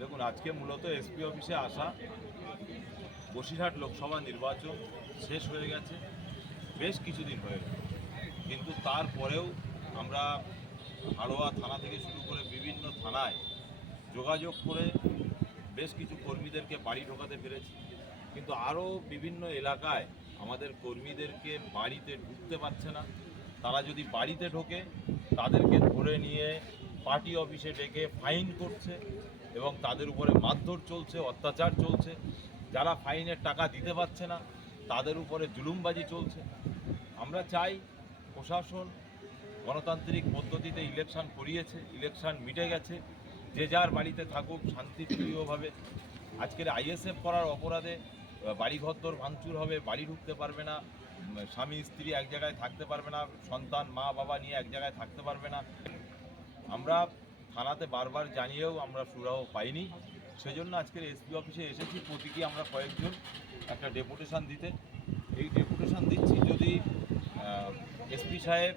দেখুন, আজকে মূলত এসপি অফিসে আসা বসিরহাট লোকসভা নির্বাচন শেষ হয়ে গেছে, বেশ কিছুদিন হয়ে গেছে কিন্তু তারপরেও আমরা হাড়োয়া থানা থেকে শুরু করে বিভিন্ন থানায় যোগাযোগ করে বেশ কিছু কর্মীদেরকে বাড়ি ঢোকাতে পেরেছি। কিন্তু আরও বিভিন্ন এলাকায় আমাদের কর্মীদেরকে বাড়িতে ঢুকতে পারছে না। তারা যদি বাড়িতে ঢোকে, তাদেরকে ধরে নিয়ে পার্টি অফিসে ডেকে ফাইন করছে এবং তাদের উপরে মারধর চলছে, অত্যাচার চলছে। যারা ফাইনের টাকা দিতে পারছে না, তাদের উপরে জুলুমবাজি চলছে। আমরা চাই প্রশাসন গণতান্ত্রিক পদ্ধতিতে ইলেকশন করিয়েছে, ইলেকশন মিটে গেছে। যে যার বাড়িতে থাকুক শান্তিপ্রিয়ভাবে। আজকের আইএসএফ করার অপরাধে বাড়িঘর ভাঙচুর হবে, বাড়ি ঢুকতে পারবে না স্বামী, স্ত্রী এক জায়গায় থাকতে পারবে না, সন্তান, মা, বাবা নিয়ে এক জায়গায় থাকতে পারবে না। আমরা থানাতে বারবার জানিয়েও আমরা সুরাহ পাইনি। সেজন্য আজকের এসপি অফিসে এসেছি, প্রতীকী আমরা কয়েকজন একটা ডেপুটেশান দিতে। এই ডেপুটেশান দিচ্ছি যদি এসপি সাহেব